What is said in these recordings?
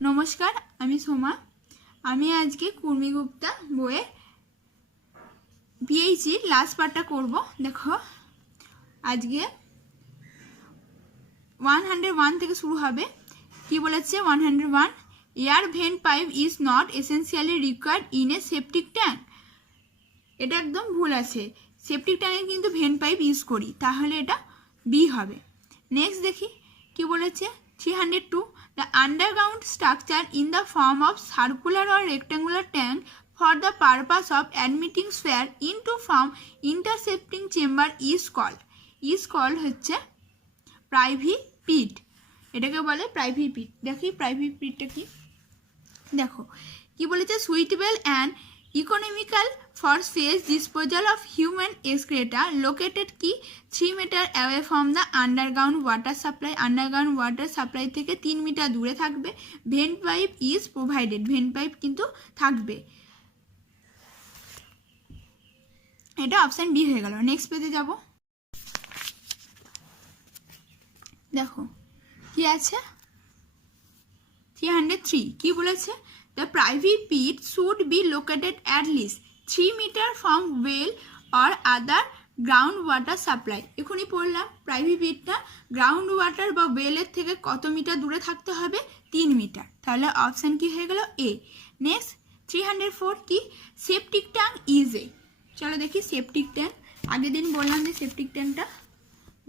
নমস্কার, আমি সোমা। আমি আজকে কুর্মিগুপ্তা বইয়ে পিএইচি লাস্ট পার্টটা করব। দেখো, আজকে 101 থেকে শুরু হবে। কি বলেছে 101? Air vent pipe is not essentially required in a septic tank. এটা একদম ভুল আছে। সেপটিক ট্যাঙ্কে কিন্তু ভেন্ট পাইপ ইউজ করি, তাহলে এটা বি হবে। নেক্সট দেখি কি বলেছে 302. The underground structure in the form of circular or rectangular tank for the purpose of admitting sphere into from intercepting chamber is called হচ্ছে প্রাইভেট পিট। এটাকে বলে প্রাইভেট পিট। দেখি প্রাইভেট পিটটা কি। দেখো কি বলেছে, suitable and economical for space disposal of human excreta located কি 3 meter away from the underground water supply. Underground water supply থেকে 3 মিটার দূরে থাকবে। Vent pipe is provided, vent pipe কিন্তু থাকবে। এটা অপশান বি হয়ে গেল। নেক্সট পেজে যাব। দেখো কি আছে 303 কি বলেছে, the private pit should be located at least 3 meter from well or other ground water supply। এখনই পড়লাম প্রাইভেট পিটটা গ্রাউন্ড ওয়াটার বা ওয়েলের থেকে কত মিটার দূরে থাকতে হবে, 3 মিটার। তাহলে অপশান কি হয়ে গেল এ। নেক্সট 304 কি, সেপটিক ট্যাঙ্ক ইজ এ। চলো দেখি সেপটিক ট্যাঙ্ক। আগের দিন বললাম যে সেপটিক ট্যাঙ্কটা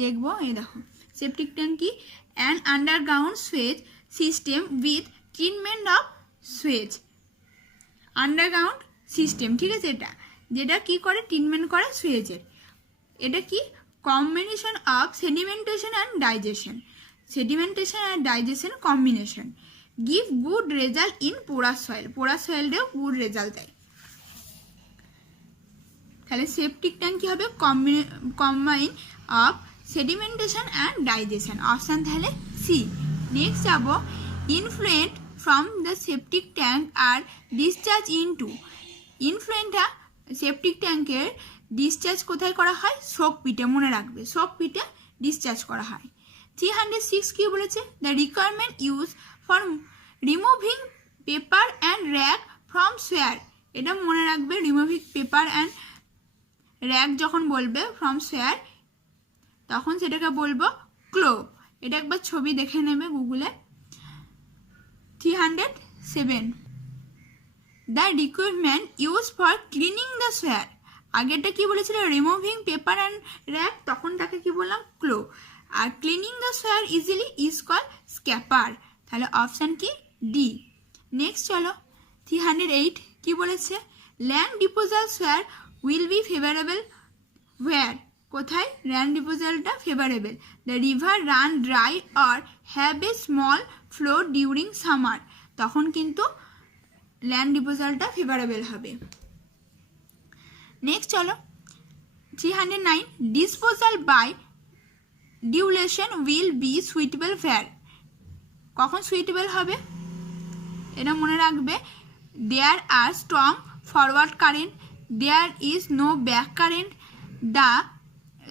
দেখবো। এই দেখো সেপটিক ট্যাঙ্ক কি, an underground Suez system with treatment of Suez. Underground system, ঠিক আছে, এটা যেটা কি করে ট্রিটমেন্ট করে সুয়েজের। এটা কি combination of sedimentation and digestion. Sedimentation and digestion combination give good result in porous soil. Porous সয়েলটাও গুড রেজাল্ট দেয়। তাহলে সেপটিক ট্যাঙ্ক কি হবে, combine of sedimentation and digestion. Option তাহলে সি। নেক্সট যাব, influent from the septic tank are discharge into. ইনফ্লুয়েন্টটা septic ট্যাঙ্কের discharge কোথায় করা হয়, শোক পিটে। মনে রাখবে শোক পিটে ডিসচার্জ করা হয়। 306 কি বলেছে, the requirement use for removing paper and rack from সোয়ার। এটা মনে রাখবে, রিমুভিং পেপার অ্যান্ড র্যাক যখন বলবে ফ্রম সোয়ার, তখন সেটাকে বলবো ক্লো। এটা একবার ছবি দেখে নেবে গুগলে। 307 the equipment use for cleaning the sewer. আগেরটা কি বলেছিল, রিমুভিং পেপার অ্যান্ড র্যাক, তখন তাকে কি বললাম, ক্লো। আর cleaning the sewer easily is call scraper. তাহলে অপশান কি ডি। নেক্সট চলো 308 কি বলেছে, land disposal sewer will be favourable where. কোথায় ল্যান্ড ডিপোজালটা favourable, the river run dry or have a small flow during summer. তখন কিন্তু ল্যান্ড ডিপোজালটা ফেভারেবল হবে। নেক্সট চলো 309 disposal by dilution will be suitable fair. কখন সুইটেবল হবে, এটা মনে রাখবে, there are strong forward current, there is no back current, the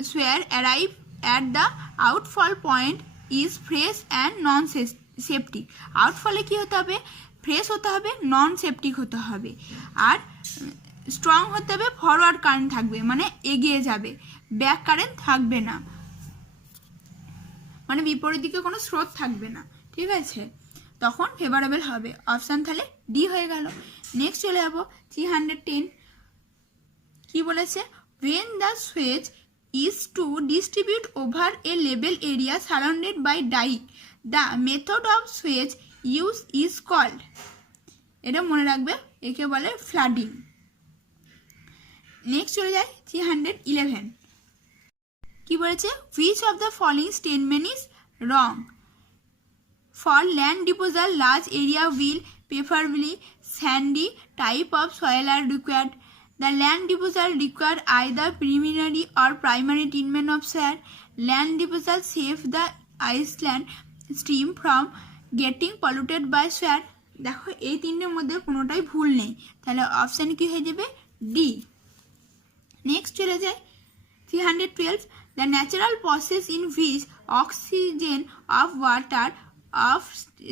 sewer arrive at the outfall point is fresh and non septic. আউটফলে কি হতে হবে, ফ্রেশ হতে হবে, নন সেপটিক হতে হবে। আর স্ট্রং হতে হবে, ফরওয়ার্ড কারেন্ট থাকবে, মানে এগিয়ে যাবে, ব্যাক কারেন্ট থাকবে না, মানে বিপরীত দিকে কোনো স্রোত থাকবে না, ঠিক আছে, তখন ফেভারেবল হবে। অপশান তাহলে ডি হয়ে গেল। নেক্সট চলে যাবো 310 কি বলেছে, when the swage is to distribute over a level area surrounded by dike, the method of swage use is called। এটা মনে রাখবে, একে বলে ফ্লাডিং। নেক্সট চলে যায় 311 কি বলেছে, which of the following statement is wrong? For land disposal, large area will preferably sandy type of soil are required. The land disposal require either preliminary or primary treatment of soil. Land disposal save the island stream from getting polluted by soil. দেখো এই তিনটের মধ্যে কোনোটাই ভুল নেই, তাহলে option কি হয়ে যাবে ডি। নেক্সট চলে যায় 312 the natural process in which oxygen of water of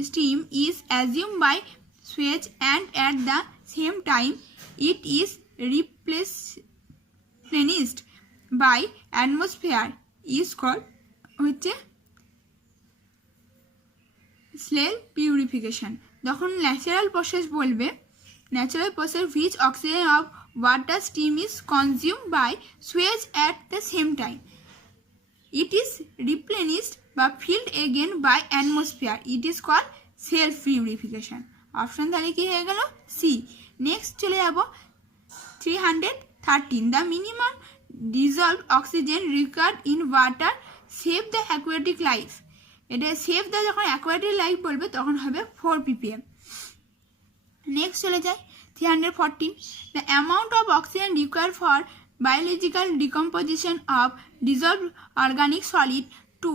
steam is assumed by switch and at the same time it is replenished by atmosphere is called হচ্ছে স্লেল পিউরিফিকেশন। যখন ন্যাচারাল প্রসেস বলবে, natural process which oxygen of water steam is consumed by switch at the same time it is replenished বা filled again by atmosphere it is called self purification। Option তাহলে কি হয়ে গেল C. Next চলে যাব 313 the minimum dissolved oxygen required in water save the aquatic life. এটা save the যখন aquatic life বলবে তখন হবে 4 ppm। নেক্সট চলে যায় 314 the amount of oxygen required for biological decomposition of dissolved organic solid to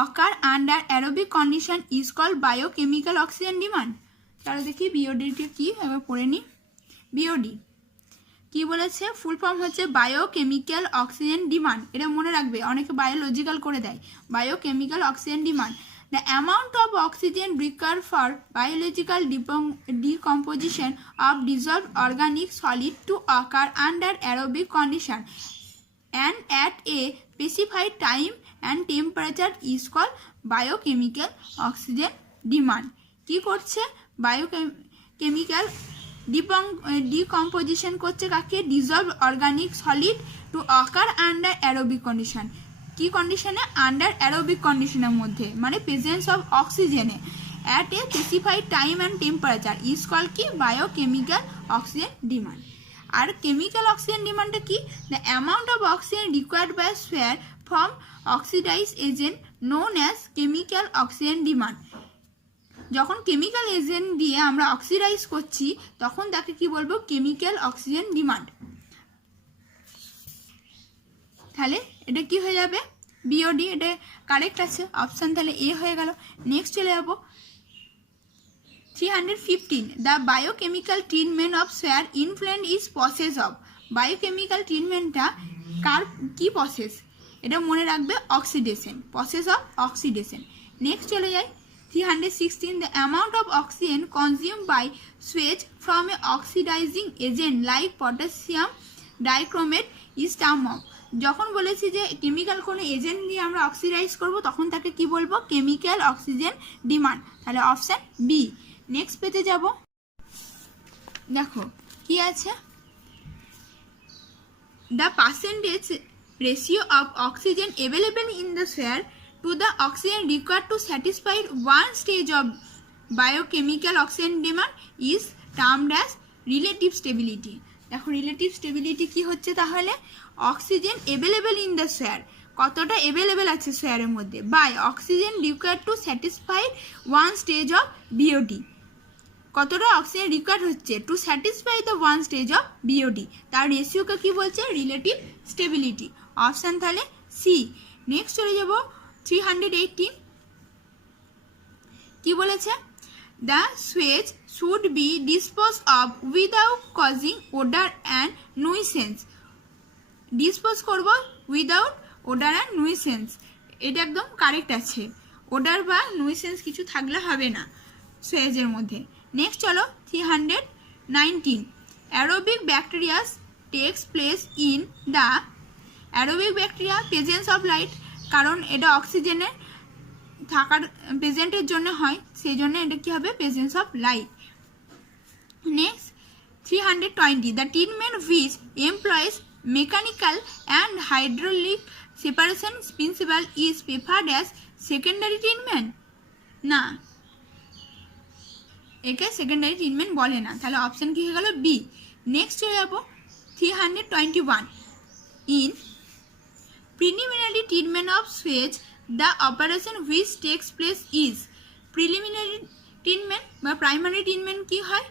occur under aerobic condition is called biochemical oxygen demand। তাহলে দেখি বিওডিটি কি এবার পড়ে নি। বিওডি কি বলেছে, ফুল ফর্ম হচ্ছে বায়োকেমিক্যাল অক্সিজেন ডিমান্ড। এটা মনে রাখবে, অনেকে বায়োলজিক্যাল করে দেয়। Biochemical oxygen demand the amount of oxygen required for biological decomposition of dissolved organic solid to occur under aerobic condition and at a specified time and temperature is called biochemical oxygen demand। কি করছে, biochemical decomposition করছে কাকে, dissolved organic solid to occur under aerobic condition. কি কন্ডিশনে, under aerobic কন্ডিশনের মধ্যে, মানে presence of অক্সিজেনে at a specified time and temperature is call কি বায়োকেমিক্যাল অক্সিজেন ডিমান্ড। আর কেমিক্যাল অক্সিজেন ডিমান্ডটা কি, the amount of oxygen required by sewer from oxidize agent known as chemical oxygen demand. যখন chemical agent দিয়ে আমরা oxidise করছি তখন তাকে কি বলবো, কেমিক্যাল অক্সিজেন ডিমান্ড। তাহলে এটা কি হয়ে যাবে, বিওডি, এটা কারেক্ট আছে অপশান, তাহলে এ হয়ে গেল। নেক্সট চলে যাবো 315 দ্য বায়োকেমিক্যাল ট্রিটমেন্ট অফ সোয়ার ইনফ্লুয়েন্ট ইজ প্রসেস অফ। বায়োকেমিক্যাল ট্রিটমেন্টটা কার কি প্রসেস, এটা মনে রাখবে, oxidation, process of oxidation. Next চলে যায় 316 the amount of oxygen consumed by switch from a oxidizing agent like potassium dichromate is term of। যখন বলেছি যে কেমিক্যাল কোনো এজেন্ট দিয়ে আমরা অক্সিডাইজ করব তখন তাকে কি বলবো, কেমিক্যাল অক্সিজেন ডিমান্ড। তাহলে অপশান বি। নেক্সট পেজে যাব, দেখো কি আছে, the percentage ratio of oxygen available in the soil to the oxygen required to satisfy one stage of biochemical oxygen demand is termed as relative stability। দেখো relative stability কি হচ্ছে, তাহলে oxygen available in the সোয়ার, কতটা available আছে সোয়ারের মধ্যে, by oxygen required to satisfy one stage of BOD, কতটা অক্সিজেন রিকোয়ার্ড হচ্ছে to satisfy the one stage of BOD, তার রেশিওকে কি বলছে, রিলেটিভ স্টেবিলিটি। অপশান তাহলে সি। নেক্সট চলে যাব 318 কি বলেছে, the sewage should be dispose of without causing odour and nuisance. Dispose করবো উইদাউট ওডার অ্যান্ড নুইসেন্স, এটা একদম কারেক্ট আছে, ওডার বা নুইসেন্স কিছু থাকলে হবে না সুয়েজের মধ্যে। নেক্সট চলো 319 aerobic bacterias takes place in the aerobic bacteria presence of light, কারণ এটা অক্সিজেনের থাকার প্রেজেন্টের জন্য হয়, সেই জন্য এটা কি হবে, presence of light. Next 320 the treatment which employees mechanical and hydraulic separation principal is preferred as secondary treatment. না, একে সেকেন্ডারি ট্রিটমেন্ট বলে না, তাহলে অপশান কি হয়ে গেল বি। নেক্সট চলে যাবো 321 in preliminary treatment of switch the operation which takes place is। preliminary treatment বা primary treatment কি হয়,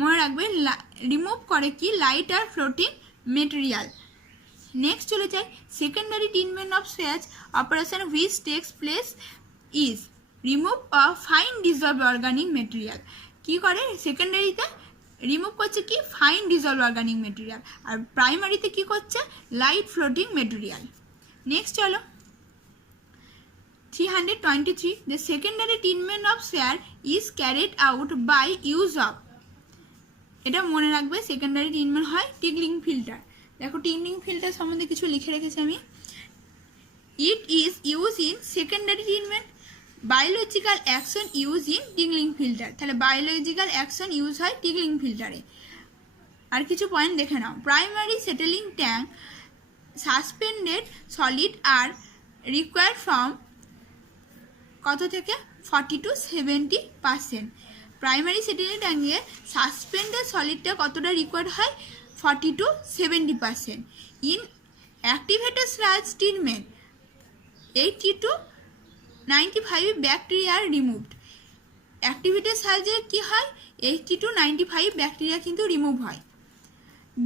মনে রাখবে, রিমুভ করে কি, লাইট আর ফ্লোটিং মেটেরিয়াল। নেক্সট চলে যায় secondary treatment of Suez operation which takes place is remove of fine dissolved organic material. কি করে, সেকেন্ডারিতে রিমুভ করছে কি, ফাইন ডিজলভ অর্গানিক মেটেরিয়াল, আর প্রাইমারিতে কি করছে, লাইট ফ্লোটিং মেটেরিয়াল। নেক্সট চলো 323 the secondary treatment of soil is carried out by use of এটা মনে রাখবে সেকেন্ডারি ট্রিটমেন্ট হয় টিগলিং ফিল্টার দেখো টিগলিং ফিল্টার সম্বন্ধে কিছু লিখে রেখেছি আমি it is used in secondary treatment biological action used in trickling filter তাহলে বায়োলজিক্যাল অ্যাকশন ইউজ হয় টিগলিং ফিল্টারে আর কিছু পয়েন্ট দেখে নাও primary settling tank suspended solid are required from কত থেকে 40 to 70%। প্রাইমারি সেটেলিং ট্যাঙ্কে সাসপেন্ডেড সলিডটা কতটা রিকোয়ার্ড হয় 40 to 70%। In activated sludge treatment 80 to 95 bacteria are removed activated স্লাজে কি হয় 80 to 95 ব্যাকটেরিয়া কিন্তু রিমুভ হয়।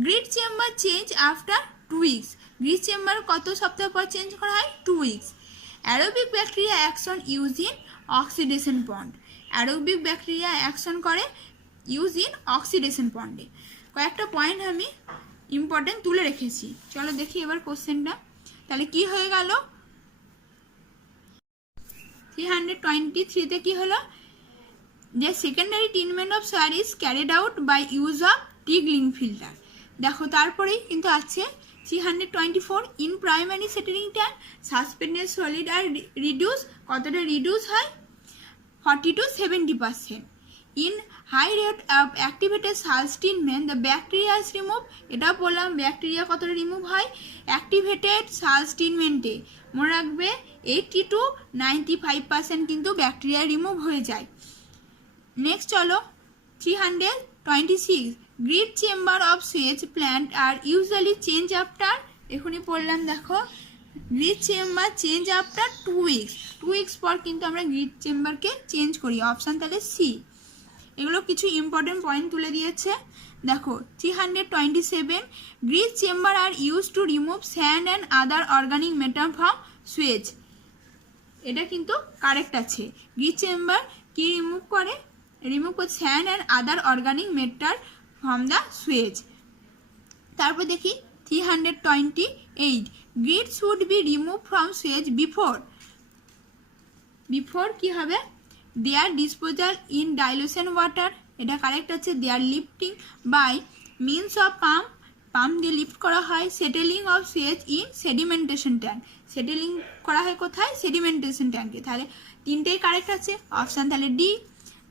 Grit chamber change after 2 weeks grid chamber কত সপ্তাহ পর চেঞ্জ করা হয় 2 weeks। Aerobic bacteria action use in oxidation pond aerobic bacteria action করে ইউজ ইন অক্সিডেশন পন্ডে কয়েকটা পয়েন্ট আমি ইম্পর্টেন্ট তুলে রেখেছি চলো দেখি এবার কোশ্চেনটা তাহলে কি হয়ে গেল 323 তে কি হলো যে secondary treatment of sewer is carried out by use of trickling filter দেখো তারপরেই কিন্তু আছে 324 in primary settling tank suspended solid are reduce কতটা রিডিউস হয় 40 to 70%। In high rate of activated sludge treatment the bacteria is remove এটা বললাম bacteria কতটা remove হয় অ্যাক্টিভেটেড সালজ ট্রিটমেন্টে মনে রাখবে 80 to 95% কিন্তু ব্যাকটেরিয়া রিমুভ হয়ে যায়। নেক্সট চলো 326 grit chamber of sewage plant are usually change after এখনই পড়লাম দেখো grit chamber change after 2 weeks 2 weeks পর কিন্তু আমরা গ্রিড চেম্বারকে চেঞ্জ করি অপশান তাহলে সি এগুলো কিছু ইম্পর্টেন্ট পয়েন্ট তুলে দিয়েছে দেখো 327 grit chamber are use to remove sand and other organic matter from sewage এটা কিন্তু কারেক্ট আছে গ্রিড চেম্বার কি রিমুভ করে sand and other organic matter from the Suez. তারপর দেখি 328 grid should be remove from Suez before কি হবে দেয়ার disposal in dilution water এটা কারেক্ট আছে দেয়ার lifting by means of pump দিয়ে লিফট করা হয় settling of Suez in sedimentation tank settling করা হয় কোথায় সেডিমেন্টেশন ট্যাঙ্কে তাহলে তিনটেই কারেক্ট আছে অপশান তাহলে ডি।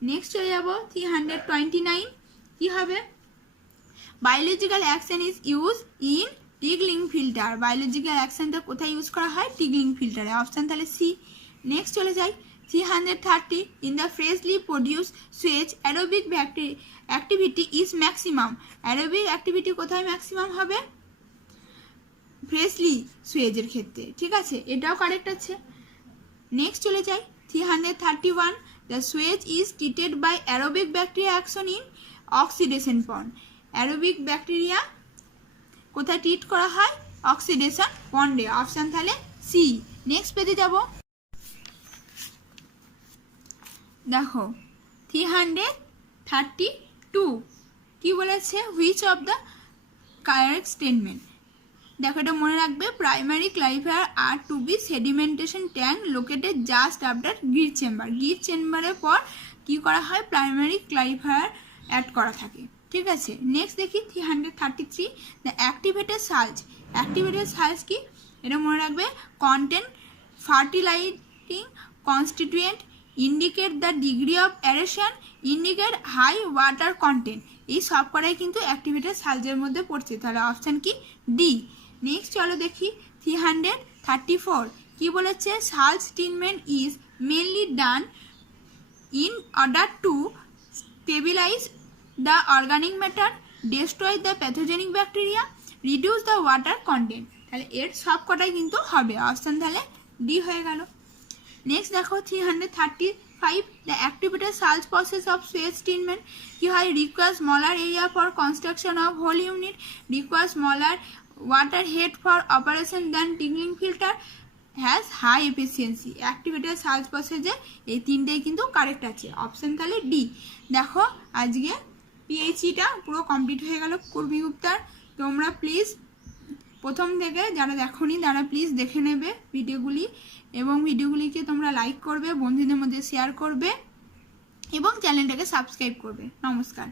নেক্সট চলে যাব 329 কি হবে biological action is use in টিগলিং filter biological অ্যাকশনটা কোথায় ইউজ করা হয় টিগলিং ফিল্টারে অপশান তাহলে সি। নেক্সট চলে যাই 330 in the freshly produce Suez aerobic activity is maximum aerobic activity কোথায় ম্যাক্সিমাম হবে ফ্রেশলি সুয়েজের ক্ষেত্রে ঠিক আছে এটাও কারেক্ট আছে। নেক্সট চলে যাই 331 the swage is treated by aerobic bacteria action in oxidation pond aerobic bacteria কোথায় ট্রিট করা হয় অক্সিডেশন পন্ডে অপশন তাহলে সি। নেক্সট পেজে যাব দেখো 332 কি বলেছে which of the correct statement দেখো এটা মনে রাখবে প্রাইমারি ক্লারিফায়ার আর two B sedimentation tank located just after grid চেম্বারের পর কি করা হয় প্রাইমারি ক্লারিফায়ার অ্যাড করা থাকে ঠিক আছে। নেক্সট দেখি 333 দ্য অ্যাক্টিভেটেড সালজ কি এটা মনে রাখবে content fertilising constituent indicate the degree of aeration indicate high water content এই সব করাই কিন্তু অ্যাক্টিভেটেড সালজের মধ্যে পড়ছে তাহলে অপশান কি ডি। নেক্সট চলো দেখি 334 কি বলেছে সালজ treatment is mainly done in order to stabilise the organic matter destroy the pathogenic bacteria reduce the water content তাহলে এর সব কটাই কিন্তু হবে অপশান তাহলে ডি হয়ে গেল। নেক্সট দেখো 335 the activated সালজ process of Suez treatment কি হয় require smaller area for construction of whole unit require smaller water head for operation than tigling filter has high efficiency activated সালজ প্রসেসে এই তিনটেই কিন্তু কারেক্ট আছে অপশন তাহলে ডি। দেখো আজকে পিএইচইটা পুরো কমপ্লিট হয়ে গেল কুর্মি গুপ্তার তোমরা প্লিজ প্রথম থেকে যারা দেখোনি তারা প্লিজ দেখে নেবে ভিডিওগুলি, এবং ভিডিওগুলিকে তোমরা লাইক করবে, বন্ধুদের মধ্যে শেয়ার করবে এবং চ্যানেলটাকে সাবস্ক্রাইব করবে। নমস্কার।